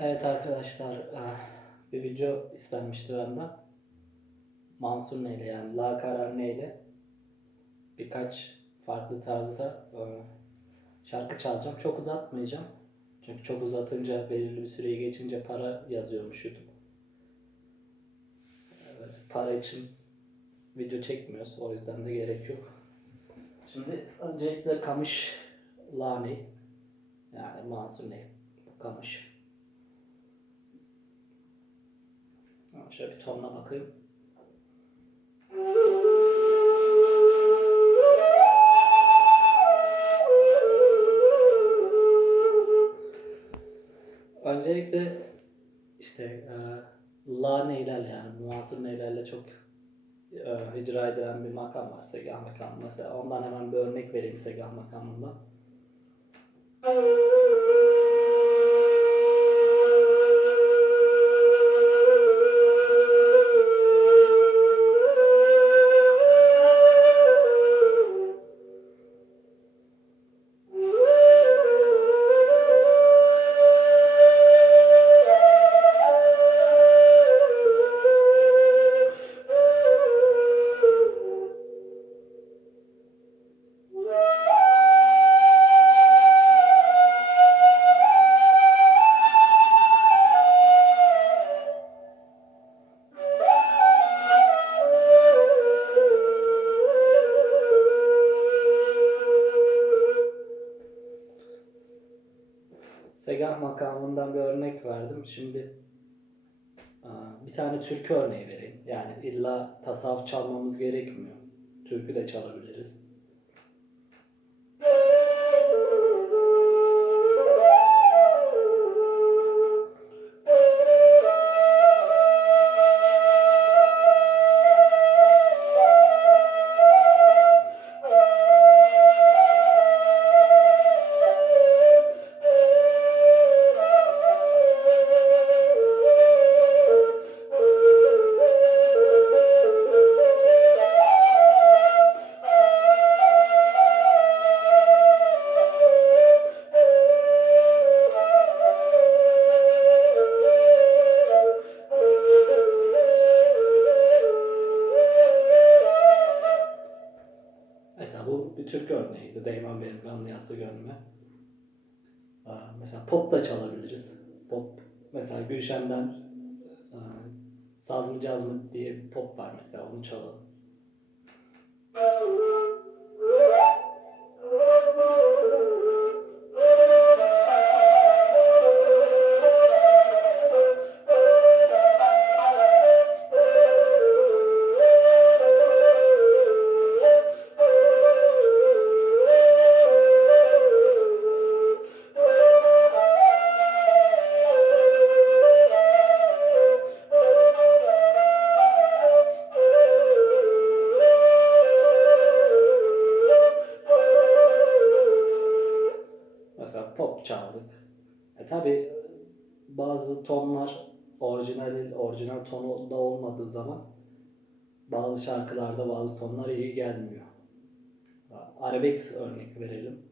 Evet arkadaşlar eh, bir video istenmişti benden. Mansur Neyle yani La Karar Neyle birkaç farklı tarzda eh, şarkı çalacağım. Çok uzatmayacağım. Çünkü çok uzatınca belirli bir süreyi geçince para yazıyormuş YouTube. Evet, para için video çekmiyoruz. O yüzden de gerek yok. Şimdi öncelikle Kamış Lani yani Mansur Ney Kamış. Şöyle bir tonuna bakayım. Öncelikle işte e, la neylerle yani muasır neylerle çok e, icra edilen bir makam var segah makamı. Mesela ondan hemen bir örnek vereyim segah makamından. Makamından bir örnek verdim. Şimdi bir tane türkü örneği vereyim. Yani illa tasavvuf çalmamız gerekmiyor. Türkü de çalabiliriz. Mesela bu bir türkü örneğiydi. Değmen benim kanlı yaslı gönlüme. Mesela pop da çalabiliriz. Pop. Mesela Gülşen'den Saz mı Caz mı diye bir pop var mesela onu çalalım. Orijinal orijinal tonu da olmadığı zaman bazı şarkılarda bazı tonlar iyi gelmiyor. Arabesk örnek verelim.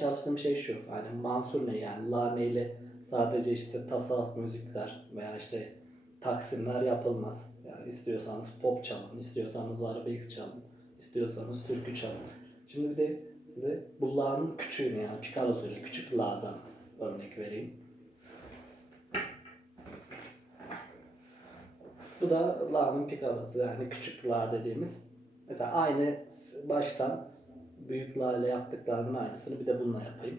Çalıştığım şey şu. Yani Mansur ne yani Lane ile sadece işte tasavvuf müzikler veya işte taksimler yapılmaz. Yani istiyorsanız pop çalın, istiyorsanız arabesk çalın, istiyorsanız türkü çalın. Şimdi bir de size bu la'nın küçüğünü yani Picasso'yla küçük la'dan örnek vereyim. Bu da la'nın Picasso'su yani küçük la dediğimiz. Mesela aynı baştan büyük la ile yaptıklarının aynısını bir de bununla yapayım.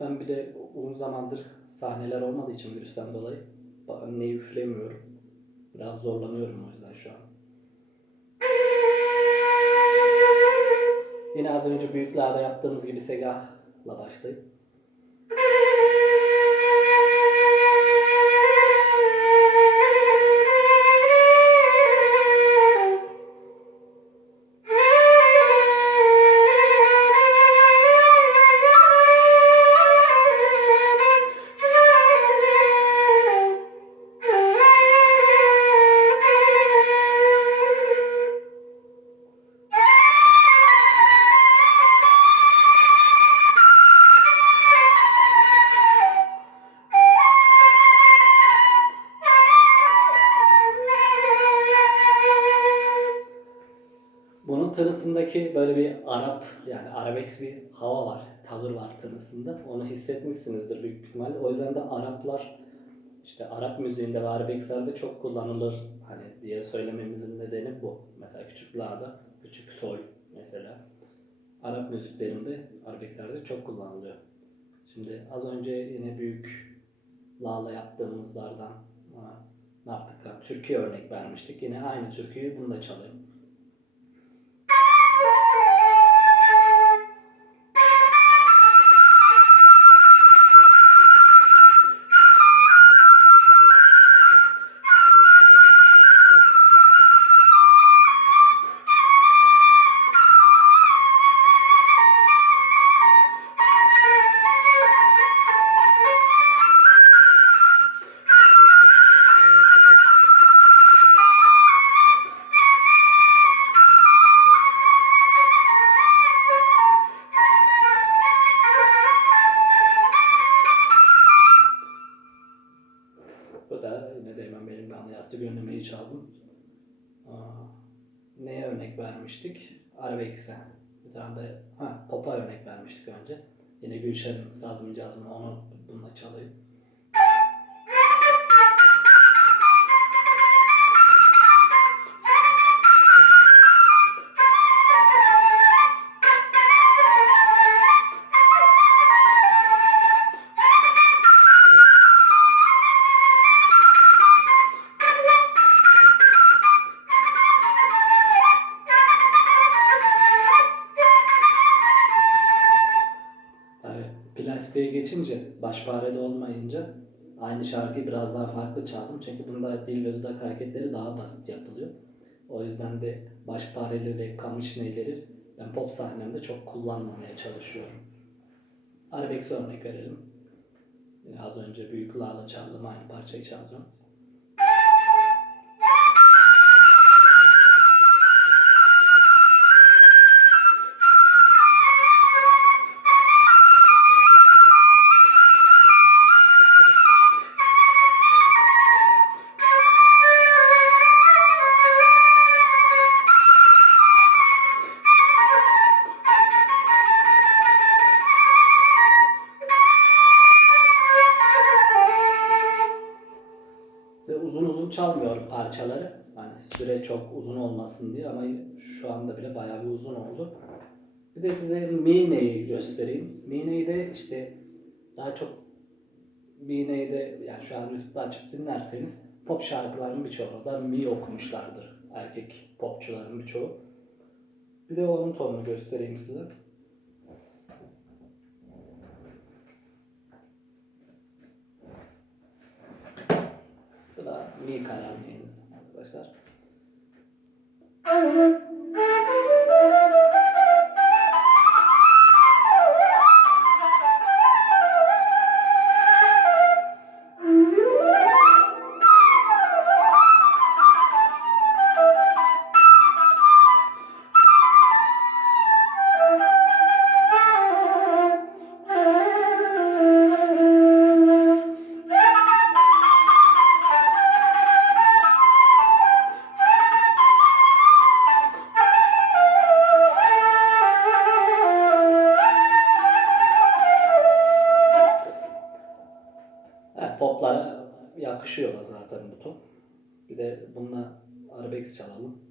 Ben bir de uzun zamandır sahneler olmadığı için virüsten dolayı neyi üflemiyorum. Biraz zorlanıyorum o yüzden şu an. Yine az önce büyüklerde yaptığımız gibi segahla başlayıp Bunun tınısındaki böyle bir Arap yani Arabex bir hava var, tavır var tınısında. Onu hissetmişsinizdir büyük ihtimalle. O yüzden de Araplar işte Arap müziğinde ve Arabex'lerde çok kullanılır hani diye söylememizin nedeni bu. Mesela küçük la'da küçük sol mesela. Arap müziklerinde Arabex'lerde çok kullanılıyor. Şimdi az önce yine büyük la'la yaptığımızlardan ne yaptık? Türkiye örnek vermiştik. Yine aynı türküyü bunu da çalayım. Ha, pop'a örnek vermiştik önce. Yine Gülşen'in sazımı cazımı onu bununla çalayım. Geçince, başparede olmayınca aynı şarkıyı biraz daha farklı çaldım. Çünkü bunda dil ve dudak hareketleri daha basit yapılıyor. O yüzden de başpareli ve kamış neyleri ben pop sahnemde çok kullanmamaya çalışıyorum. Arabex örnek verelim. Az önce büyük la'la çaldım aynı parçayı çalacağım. Çalmıyorum parçaları. Hani süre çok uzun olmasın diye ama şu anda bile bayağı bir uzun oldu. Bir de size Mine'yi göstereyim. Mine'yi de işte daha çok Mine'yi de yani şu an YouTube'da açıp dinlerseniz pop şarkıların birçoğunu da Mi okumuşlardır. Erkek popçuların birçoğu. Bir de onun tonunu göstereyim size. Bu da Mi kararneyiniz arabesk çalalım.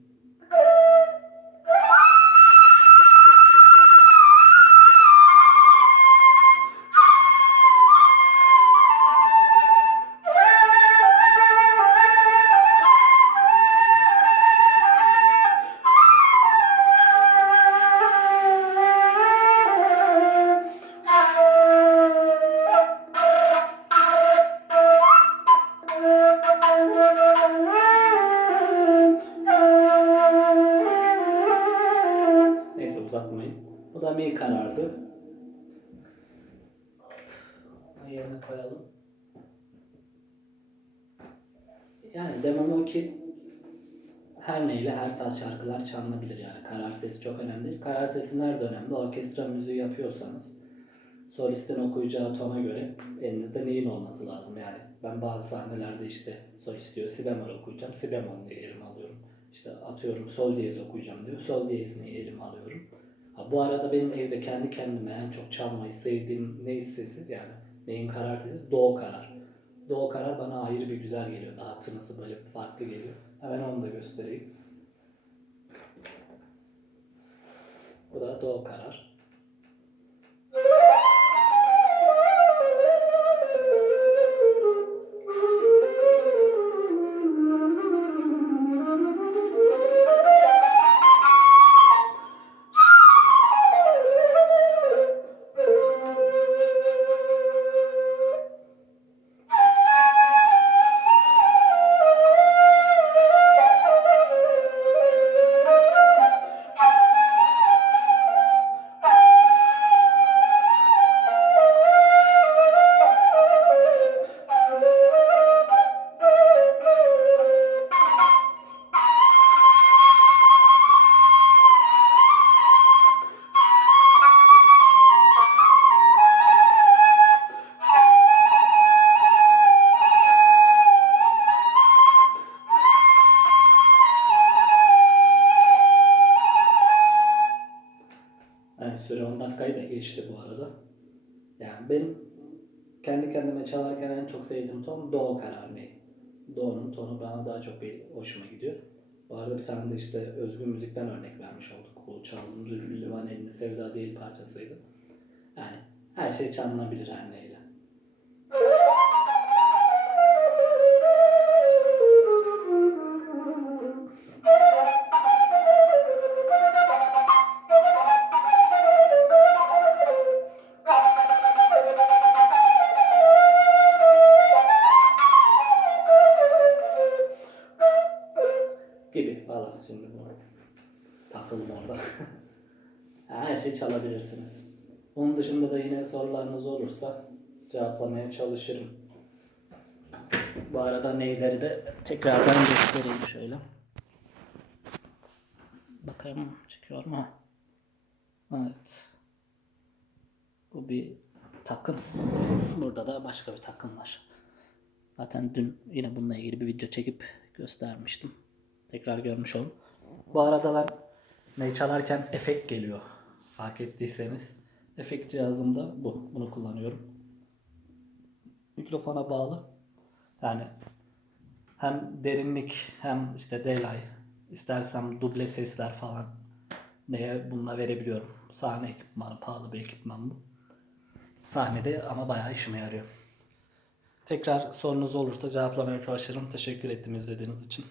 Neyse Mi karardı. Bunu yerine koyalım. Yani demem o ki her neyle her tarz şarkılar çalınabilir yani. Karar sesi çok önemli. Karar sesi nerede önemli? Orkestra müziği yapıyorsanız solistin okuyacağı tona göre elinizde neyin olması lazım yani. Ben bazı sahnelerde işte solist diyor si bemol okuyacağım, si bemol diye elime alıyorum. İşte atıyorum sol diyez okuyacağım diyor, sol diyezini elime alıyorum. Bu arada benim evde kendi kendime en çok çalmayı sevdiğim ne sesi yani neyin karar sesi? Do karar. Do karar bana ayrı bir güzel geliyor. Daha tınısı böyle farklı geliyor. Hemen onu da göstereyim. Bu da do karar. Süre 10 dakikayı da geçti bu arada. Yani benim kendi kendime çalarken en çok sevdiğim ton do karar ne? Do'nun tonu bana daha çok bir hoşuma gidiyor. Bu arada bir tane de işte özgün müzikten örnek vermiş olduk. Bu çaldığım Zülfü Livaneli'nin Sevda değil parçasıydı. Yani her şey çalınabilir her sorularınız olursa cevaplamaya çalışırım. Bu arada neyleri de tekrardan göstereyim şöyle. Bakayım çıkıyor mu? Evet. Bu bir takım. Burada da başka bir takım var. Zaten dün yine bununla ilgili bir video çekip göstermiştim. Tekrar görmüş olun. Bu arada ben ney çalarken efekt geliyor. Fark ettiyseniz. Efekt cihazımda bu. Bunu kullanıyorum. Mikrofona bağlı. Yani hem derinlik hem işte delay istersem duble sesler falan neye bununla verebiliyorum. Sahne ekipmanı pahalı bir ekipman bu. Sahnede ama bayağı işime yarıyor. Tekrar sorunuz olursa cevaplamaya çalışırım. Teşekkür ettim izlediğiniz için.